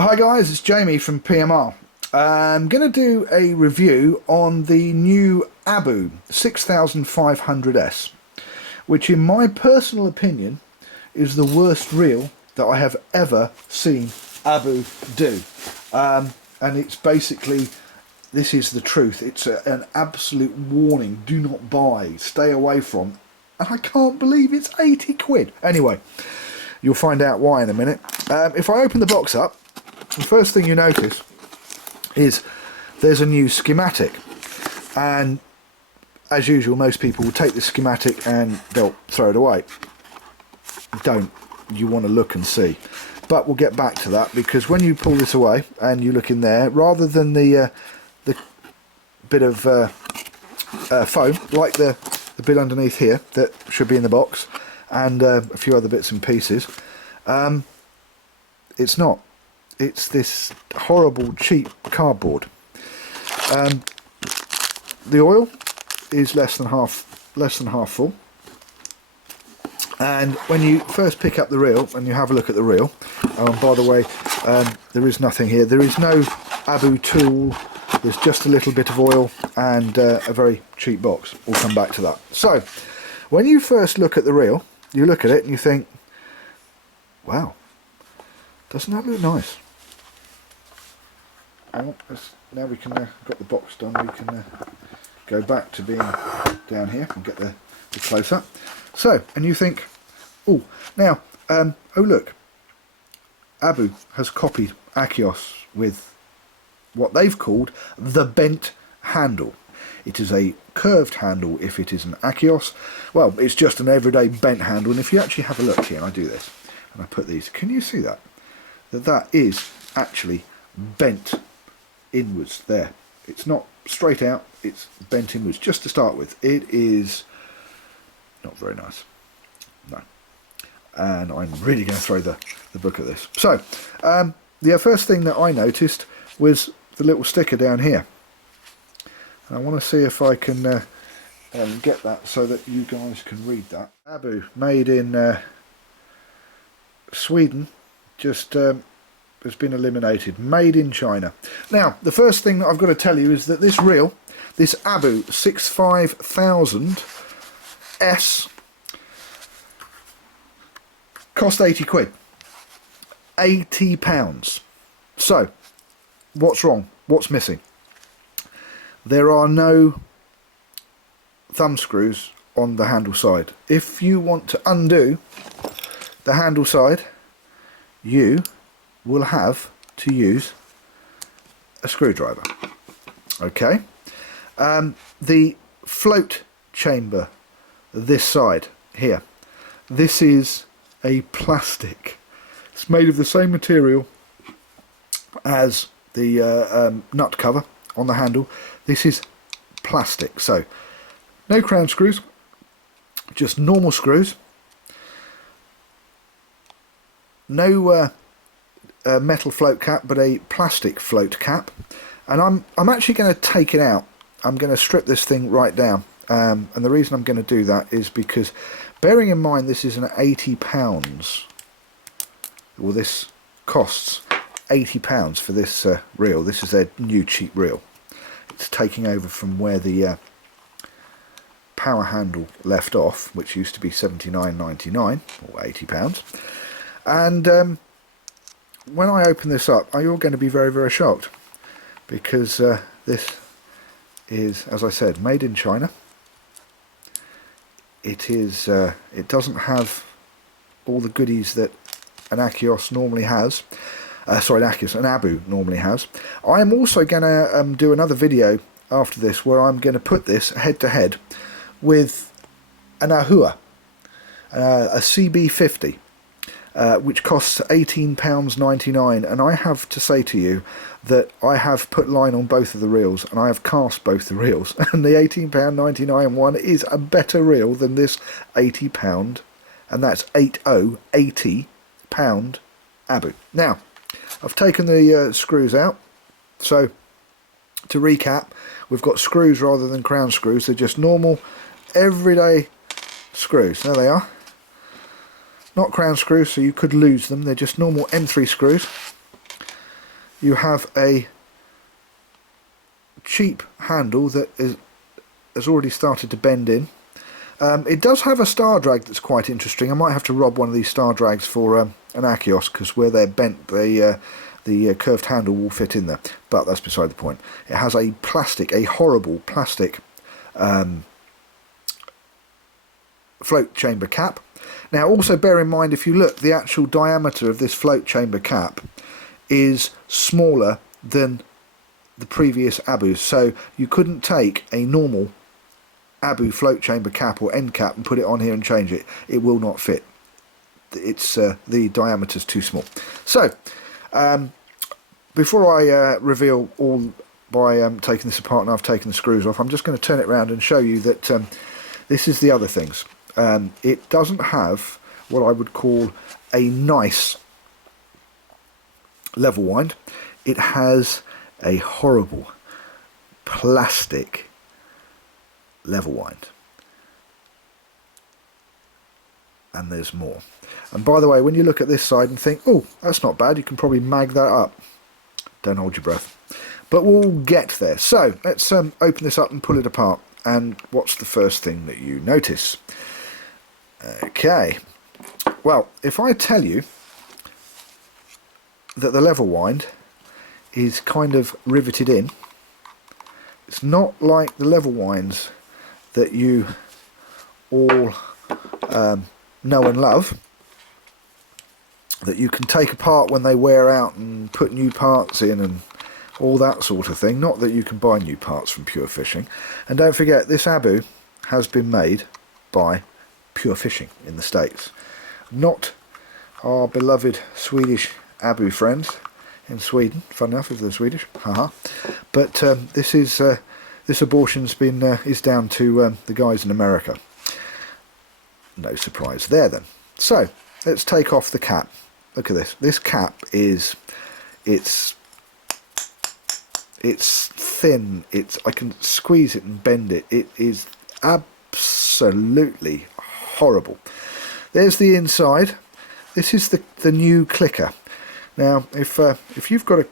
Hi guys, it's Jamie from PMR. I'm going to do a review on the new Abu 6500S, which in my personal opinion is the worst reel that I have ever seen Abu do. And it's basically, this is the truth, it's an absolute warning, do not buy, stay away from, and I can't believe it's 80 quid. Anyway, you'll find out why in a minute. If I open the box up, the first thing you notice is there's a new schematic, and as usual most people will take the schematic and they'll throw it away. Don't, you want to look and see, but we'll get back to that, because when you pull this away and you look in there, rather than the bit of foam like the bit underneath here that should be in the box, and a few other bits and pieces, it's not. It's this horrible cheap cardboard. The oil is less than half full, and when you first pick up the reel and you have a look at the reel, by the way, there is nothing here, there is no Abu tool, there's just a little bit of oil and a very cheap box. We'll come back to that. So when you first look at the reel, you look at it and you think, wow, doesn't that look nice? Well, now we can got the box done, we can go back to being down here and get the close up. So, and you think, oh, now, oh look, Abu has copied Achios with what they've called the bent handle. It is a curved handle if it is an Achios. Well, it's just an everyday bent handle, and if you actually have a look here, and I do this, and I put these, can you see that? That is actually bent inwards there. It's not straight out, it's bent inwards. Just to start with, it is not very nice, no, and I'm really going to throw the book at this. So the first thing that I noticed was the little sticker down here, and I want to see if I can get that so that you guys can read that. Abu, made in Sweden, just has been eliminated, made in China. Now, the first thing that I've got to tell you is that this reel, this Abu 6500S, cost 80 quid. £80. So, what's wrong? What's missing? There are no thumb screws on the handle side. If you want to undo the handle side, you will have to use a screwdriver. Okay, the float chamber this side here, this is a plastic. It's made of the same material as the nut cover on the handle. This is plastic, so no crown screws, just normal screws. No metal float cap, but a plastic float cap, and I'm actually going to take it out. I'm going to strip this thing right down, and the reason I'm going to do that is because, bearing in mind this is an £80, well, this costs £80 for this reel. This is their new cheap reel. It's taking over from where the power handle left off, which used to be £79.99 or £80, and when I open this up, you're going to be very, very shocked, because this is, as I said, made in China. It is. It doesn't have all the goodies that an Achios normally has. Sorry, an Abu normally has. I am also going to do another video after this where I'm going to put this head to head with an Ahua, a CB50. Which costs £18.99, and I have to say to you that I have put line on both of the reels and I have cast both the reels, and the £18.99 one is a better reel than this £80, and that's £80 Abu. Now, I've taken the screws out, so to recap, we've got screws rather than crown screws. They're just normal everyday screws. There they are. Not crown screws, so you could lose them. They're just normal M3 screws. you have a cheap handle that has already started to bend in. It does have a star drag that's quite interesting. I might have to rob one of these star drags for an Achios, because where they're bent, the curved handle will fit in there. But that's beside the point. It has a horrible plastic float chamber cap. Now also bear in mind, if you look, the actual diameter of this float chamber cap is smaller than the previous Abus, so you couldn't take a normal Abu float chamber cap or end cap and put it on here and change it. It will not fit. It's the diameter's too small. So before I reveal all by taking this apart and I've taken the screws off, I'm just going to turn it around and show you that this is the other things. It doesn't have what I would call a nice level wind. It has a horrible plastic level wind, and there's more. And by the way, when you look at this side and think, oh, that's not bad, you can probably mag that up. Don't hold your breath, but we'll get there. So let's open this up and pull it apart. And what's the first thing that you notice? Okay, well, if I tell you that the level wind is kind of riveted in, it's not like the level winds that you all know and love, that you can take apart when they wear out and put new parts in and all that sort of thing. Not that you can buy new parts from Pure Fishing. And don't forget, this Abu has been made by Pure Fishing in the States, not our beloved Swedish Abu friends in Sweden. Fun enough if they're Swedish, haha. But this abortion's been is down to the guys in America. No surprise there then. So let's take off the cap. Look at this. This cap is it's thin. I can squeeze it and bend it. It is absolutely horrible. There's the inside. This is the new clicker. Now, if you've got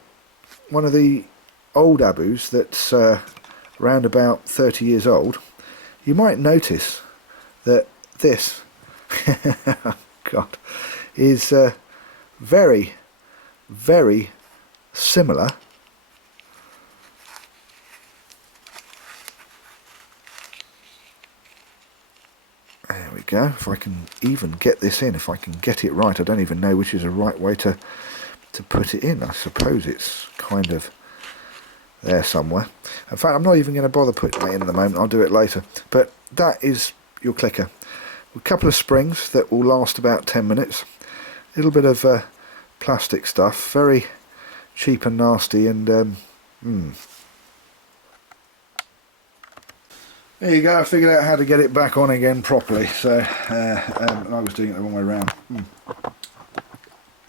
one of the old Abus that's around about 30 years old, you might notice that this God, is very, very similar There we go. If I can even get this in, if I can get it right, I don't even know which is the right way to put it in. I suppose it's kind of there somewhere. In fact, I'm not even going to bother putting that in at the moment. I'll do it later. But that is your clicker. A couple of springs that will last about 10 minutes. A little bit of plastic stuff. Very cheap and nasty. And there you go. I figured out how to get it back on again properly. So I was doing it the wrong way around.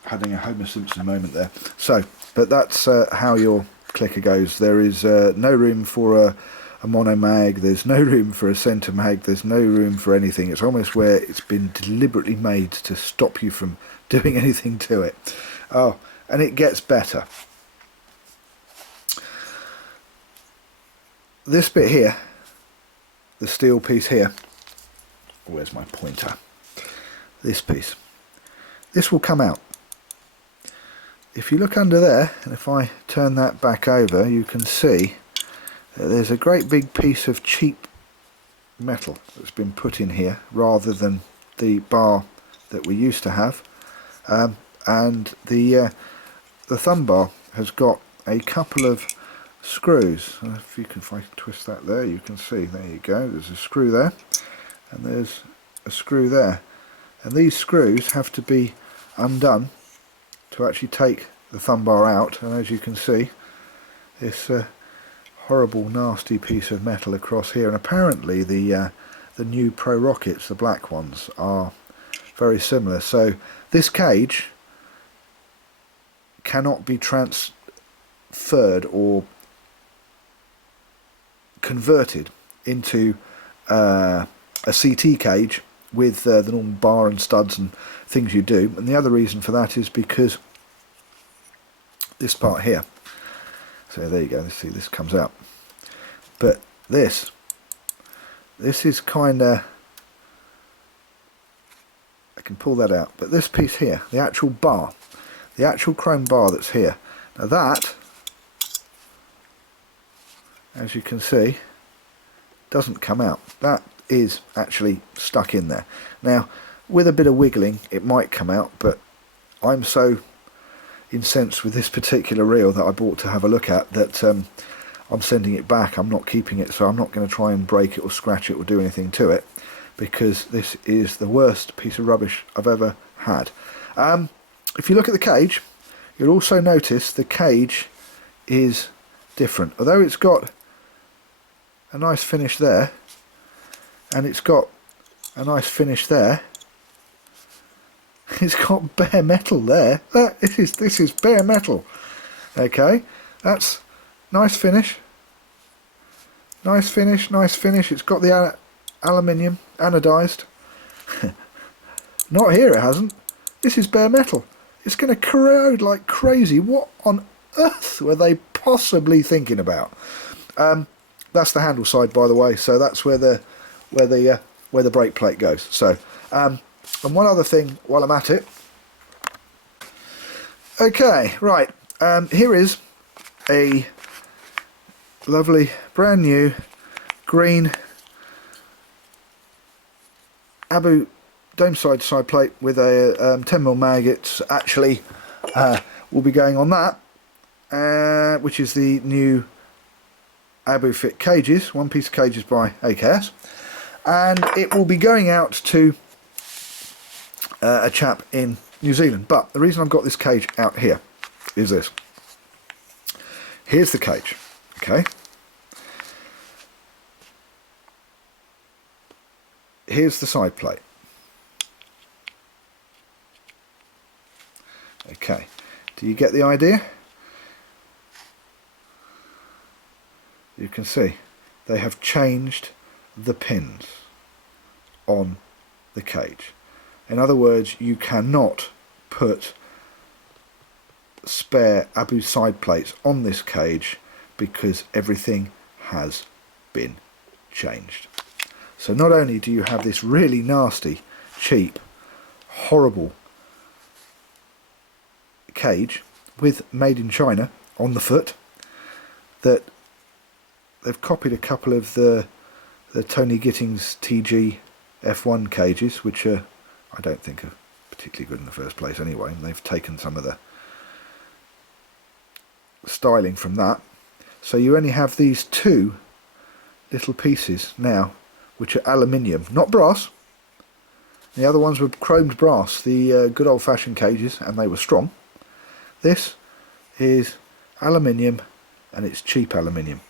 Having a Homer Simpson moment there. So, but that's how your clicker goes. There is no room for a mono mag, there's no room for a centre mag, there's no room for anything. It's almost where it's been deliberately made to stop you from doing anything to it. Oh, and it gets better. This bit here, the steel piece here, where's my pointer? This piece. This will come out. If you look under there, and if I turn that back over, you can see that there's a great big piece of cheap metal that's been put in here rather than the bar that we used to have. And the thumb bar has got a couple of screws. If I twist that there, you can see, there you go, there's a screw there and there's a screw there, and these screws have to be undone to actually take the thumb bar out. And as you can see, this horrible nasty piece of metal across here, and apparently the new Pro Rockets, the black ones, are very similar. So this cage cannot be transferred or converted into a CT cage with the normal bar and studs and things you do. And the other reason for that is because this part here So there you go, let's see, this comes out. But this is kind of, I can pull that out, but this piece here, the actual bar, the actual chrome bar that's here, now that, as you can see, doesn't come out. That is actually stuck in there. Now, with a bit of wiggling, it might come out, but I'm so incensed with this particular reel that I bought to have a look at that I'm sending it back. I'm not keeping it, so I'm not going to try and break it or scratch it or do anything to it, because this is the worst piece of rubbish I've ever had. If you look at the cage, you'll also notice the cage is different. Although it's got a nice finish there, and it's got a nice finish there, it's got bare metal there. This is bare metal. Okay, that's nice finish. Nice finish, nice finish. It's got the aluminium anodized. Not here, it hasn't. This is bare metal. It's going to corrode like crazy. What on earth were they possibly thinking about? That's the handle side, by the way. So that's where the brake plate goes. So. And one other thing while I'm at it. Okay, right, here is a lovely brand new green Abu dome side plate with a 10mm mag. It's actually will be going on that, which is the new Abu Fit cages, one piece of cages by AKS, and it will be going out to a chap in New Zealand. But the reason I've got this cage out here is this. Here's the cage, okay? Here's the side plate. Okay, do you get the idea? You can see they have changed the pins on the cage. In other words, you cannot put spare Abu side plates on this cage because everything has been changed. So not only do you have this really nasty, cheap, horrible cage with made in China on the foot, that they've copied a couple of the Tony Gittings TG F1 cages, which are, I don't think, are particularly good in the first place anyway, and they've taken some of the styling from that. So you only have these two little pieces now, which are aluminium, not brass. The other ones were chromed brass, the good old-fashioned cages, and they were strong. This is aluminium, and it's cheap aluminium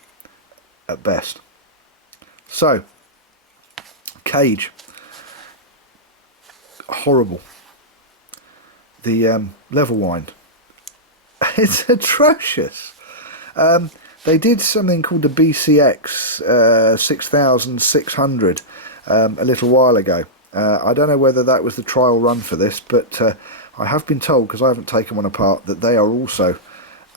at best. So, cage, horrible. The level wind, it's atrocious. They did something called the BCX 6600 a little while ago. I don't know whether that was the trial run for this, but I have been told, because I haven't taken one apart, that they are also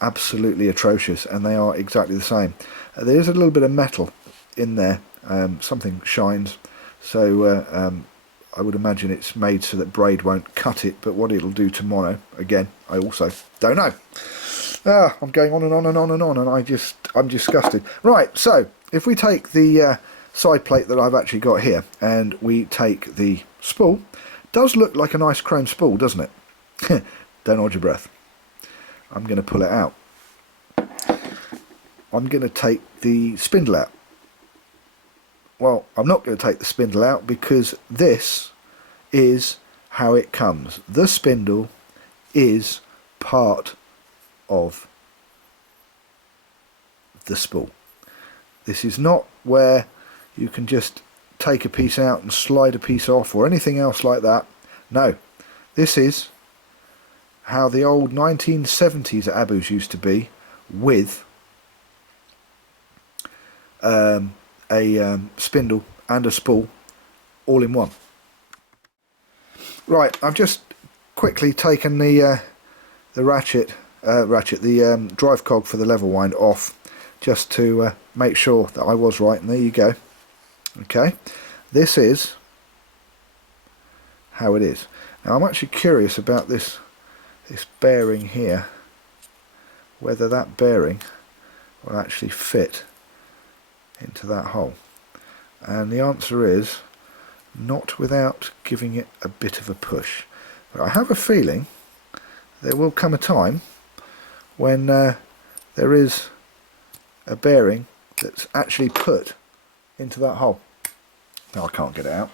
absolutely atrocious, and they are exactly the same. There is a little bit of metal in there, something shines, so I would imagine it's made so that braid won't cut it, but what it'll do tomorrow, again, I also don't know. I'm going on and on and on and on, and I'm disgusted. Right, so if we take the side plate that I've actually got here, and we take the spool, it does look like a nice chrome spool, doesn't it? Don't hold your breath. I'm going to pull it out. I'm going to take the spindle out. Well, I'm not going to take the spindle out, because this is how it comes. The spindle is part of the spool. This is not where you can just take a piece out and slide a piece off or anything else like that. No, this is how the old 1970s Abus used to be, with a spindle and a spool all in one. Right, I've just quickly taken the ratchet the drive cog for the lever wind off, just to make sure that I was right. And there you go. Okay, this is how it is. Now I'm actually curious about this bearing here, whether that bearing will actually fit into that hole, and the answer is not without giving it a bit of a push. But I have a feeling there will come a time when there is a bearing that's actually put into that hole. No, I can't get it out.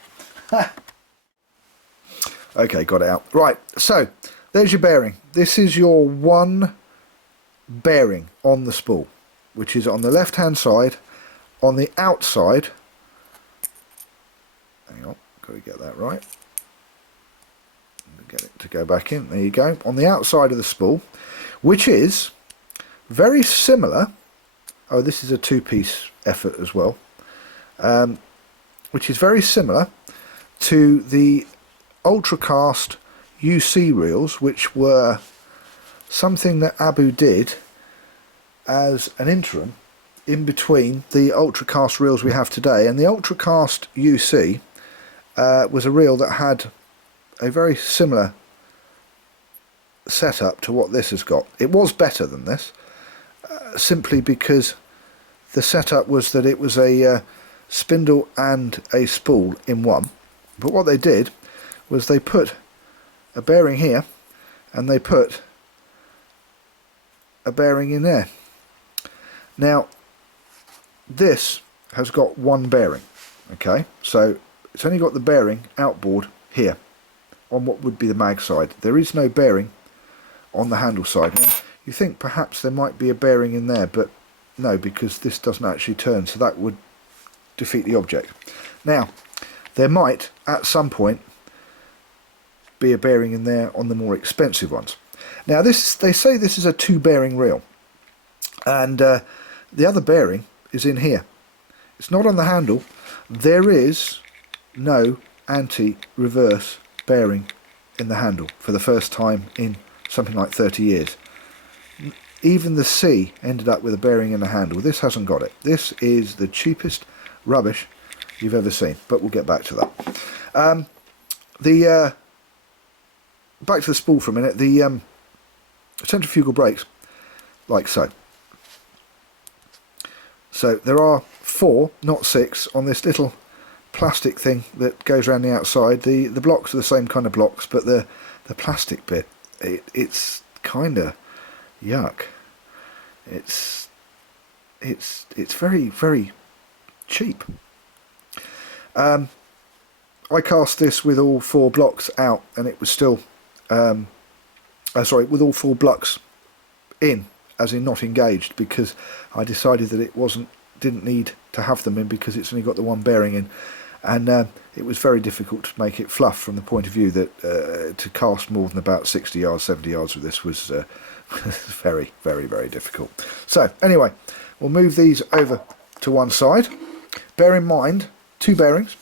Okay, got it out. Right, so there's your bearing. This is your one bearing on the spool, which is on the left hand side. On the outside, hang on, got to get that right, get it to go back in, there you go, on the outside of the spool, which is very similar, oh, this is a two-piece effort as well, which is very similar to the Ultracast UC reels, which were something that Abu did as an interim in between the Ultracast reels we have today. And the Ultracast UC was a reel that had a very similar setup to what this has got. It was better than this, simply because the setup was that it was a spindle and a spool in one. But what they did was they put a bearing here and they put a bearing in there. Now this has got one bearing, okay, so it's only got the bearing outboard here on what would be the mag side. There is no bearing on the handle side. Now, you think perhaps there might be a bearing in there, but no, because this doesn't actually turn, so that would defeat the object. Now there might at some point be a bearing in there on the more expensive ones. Now this, they say this is a two bearing reel, and the other bearing is in here. It's not on the handle. There is no anti-reverse bearing in the handle for the first time in something like 30 years. Even the C ended up with a bearing in the handle. This hasn't got it. This is the cheapest rubbish you've ever seen, but we'll get back to that. Back to the spool for a minute. The centrifugal brakes, like so. So there are 4, not 6, on this little plastic thing that goes around the outside. The blocks are the same kind of blocks, but the plastic bit, it's kind of yuck. It's very, very cheap. I cast this with all 4 blocks out, and it was still with all 4 blocks in, as in not engaged, because I decided that it didn't need to have them in because it's only got the one bearing in, and it was very difficult to make it fluff from the point of view that to cast more than about 60 yards, 70 yards with this was very, very, very difficult. So anyway, we'll move these over to one side. Bear in mind, 2 bearings.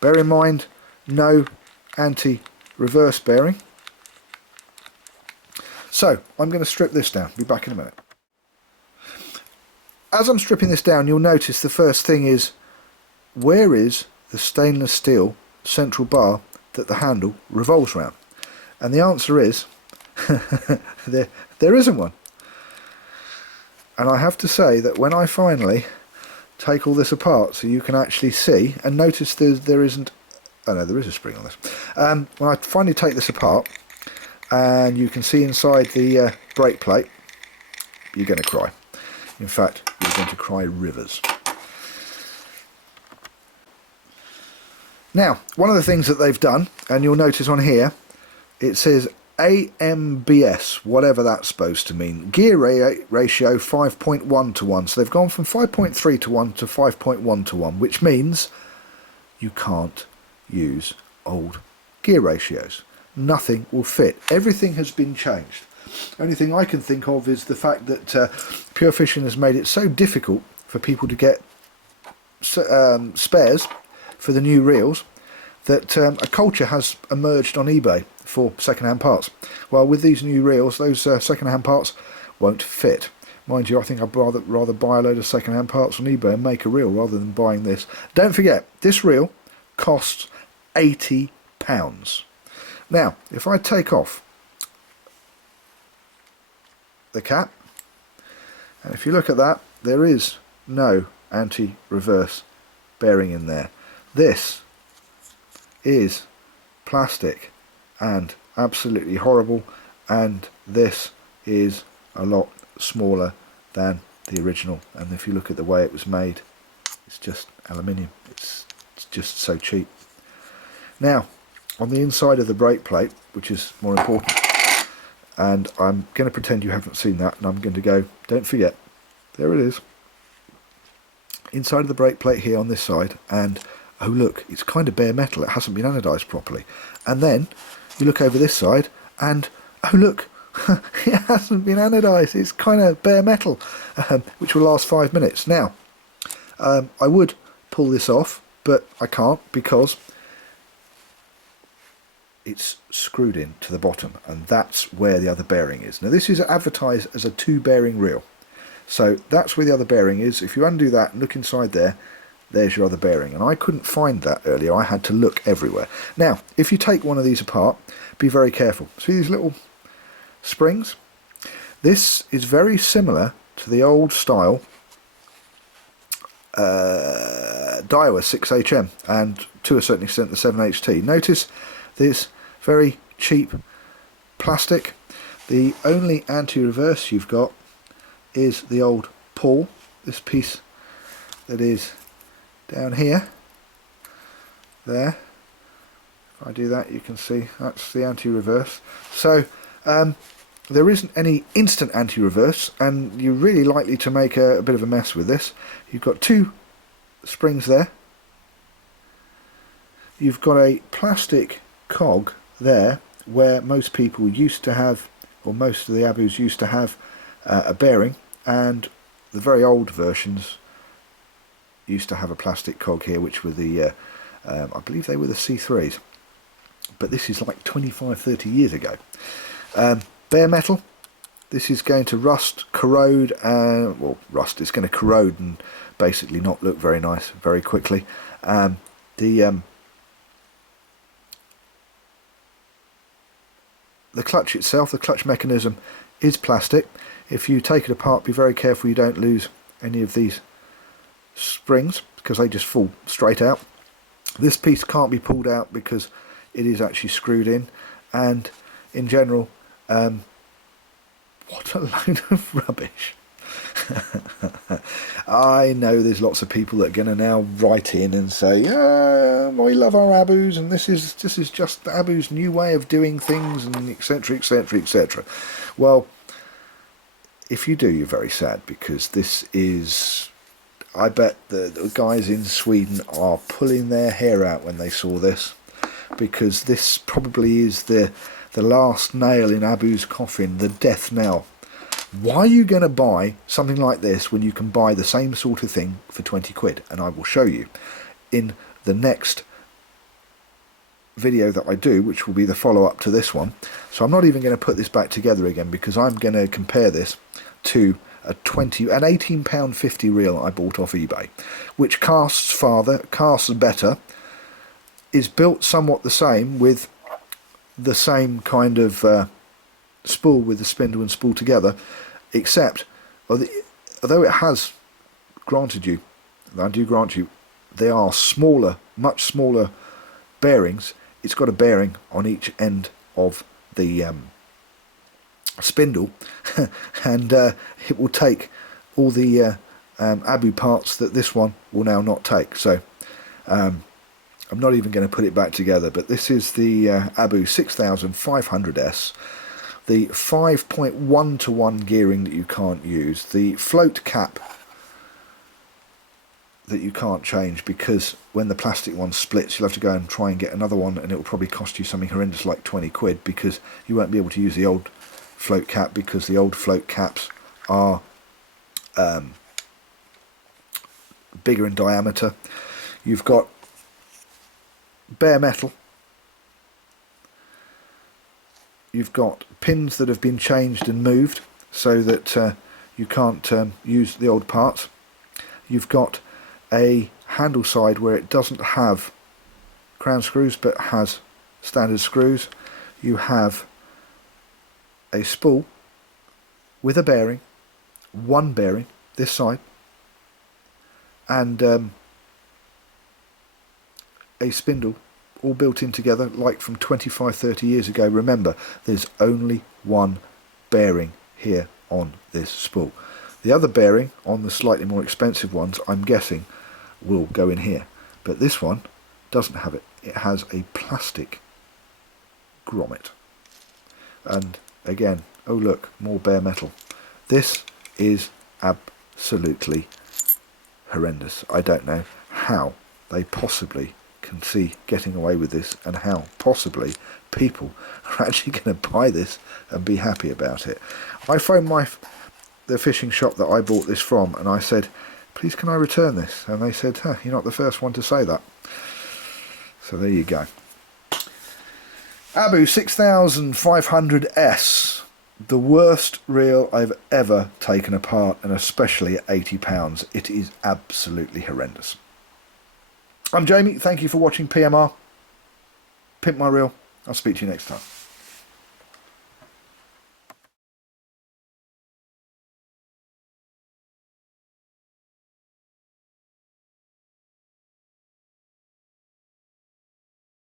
Bear in mind, no anti-reverse bearing. So I'm going to strip this down. Be back in a minute. As I'm stripping this down, you'll notice the first thing is, where is the stainless steel central bar that the handle revolves around? And the answer is there isn't one. And I have to say that when I finally take all this apart so you can actually see, and notice there isn't, oh no, there is a spring on this. When I finally take this apart and you can see inside the brake plate, you're going to cry. In fact, you're going to cry rivers. Now, one of the things that they've done, and you'll notice on here, it says AMBS, whatever that's supposed to mean. Gear ratio 5.1 to 1. So they've gone from 5.3 to 1 to 5.1 to 1, which means you can't use old gear ratios. Nothing will fit. Everything has been changed. The only thing I can think of is the fact that Pure Fishing has made it so difficult for people to get spares for the new reels that a culture has emerged on eBay for second-hand parts. Well, with these new reels, those second-hand parts won't fit. Mind you, I think I'd rather buy a load of second-hand parts on eBay and make a reel rather than buying this. Don't forget, this reel costs £80. Now, if I take off the cap, and if you look at that, there is no anti-reverse bearing in there. This is plastic and absolutely horrible, and this is a lot smaller than the original. And if you look at the way it was made, it's just aluminium. It's just so cheap. Now, on the inside of the brake plate, which is more important, and I'm going to pretend you haven't seen that, and I'm going to go, don't forget, there it is, inside of the brake plate here on this side, and oh look, it's kind of bare metal, it hasn't been anodised properly. And then you look over this side, and oh look, it hasn't been anodised, it's kind of bare metal, which will last 5 minutes. Now, I would pull this off, but I can't because it's screwed in to the bottom, and that's where the other bearing is. Now this is advertised as a 2-bearing reel, so that's where the other bearing is. If you undo that and look inside there, there's your other bearing, and I couldn't find that earlier. I had to look everywhere. Now, if you take one of these apart, be very careful. See these little springs? This is very similar to the old style Daiwa 6HM, and to a certain extent the 7HT. Notice this very cheap plastic. The only anti-reverse you've got is the old pawl, this piece that is down here, there. If I do that, you can see that's the anti-reverse. So there isn't any instant anti-reverse, and you're really likely to make a bit of a mess with this. You've got 2 springs there. You've got a plastic cog there where most people used to have, or most of the Abus used to have, a bearing, and the very old versions used to have a plastic cog here, which were the I believe they were the C3s, but this is like 25-30 years ago. Bare metal, this is going to rust, corrode, well, rust, it's going to corrode and basically not look very nice very quickly. The clutch itself, the clutch mechanism, is plastic. If you take it apart, be very careful you don't lose any of these springs, because they just fall straight out. This piece can't be pulled out because it is actually screwed in, and in general, what a load of rubbish. I know there's lots of people that are going to now write in and say, we love our Abus, and this is just the Abu's new way of doing things, and etc, etc, etc. Well, if you do, you're very sad, because this is, I bet the guys in Sweden are pulling their hair out when they saw this, because this probably is the last nail in Abu's coffin, the death knell. Why are you going to buy something like this when you can buy the same sort of thing for 20 quid? And I will show you in the next video that I do, which will be the follow-up to this one. So I'm not even going to put this back together again, because I'm going to compare this to an £18.50 reel I bought off eBay, which casts farther, casts better, is built somewhat the same, with the same kind of spool with the spindle and spool together, except although it has granted you, I do grant you, they are smaller, much smaller bearings. It's got a bearing on each end of the spindle, and it will take all the Abu parts that this one will now not take. So I'm not even going to put it back together, but this is the Abu 6500S, the 5.1-to-1 gearing that you can't use, the float cap that you can't change, because when the plastic one splits you'll have to go and try and get another one, and it will probably cost you something horrendous like 20 quid, because you won't be able to use the old float cap, because the old float caps are bigger in diameter. You've got bare metal, you've got pins that have been changed and moved so that you can't use the old parts. You've got a handle side where it doesn't have crown screws but has standard screws. You have a spool with a bearing, one bearing this side, and a spindle all built in together like from 25-30 years ago. Remember, there's only one bearing here on this spool. The other bearing on the slightly more expensive ones, I'm guessing, will go in here, but this one doesn't have it. It has a plastic grommet. And again, oh look, more bare metal. This is absolutely horrendous. I don't know how they possibly can see getting away with this, and how possibly people are actually going to buy this and be happy about it. I phoned the fishing shop that I bought this from, and I said, please can I return this? And they said, you're not the first one to say that. So there you go. Abu 6500S, the worst reel I've ever taken apart, and especially at £80. It is absolutely horrendous. I'm Jamie, thank you for watching PMR. Pimp my reel. I'll speak to you next time.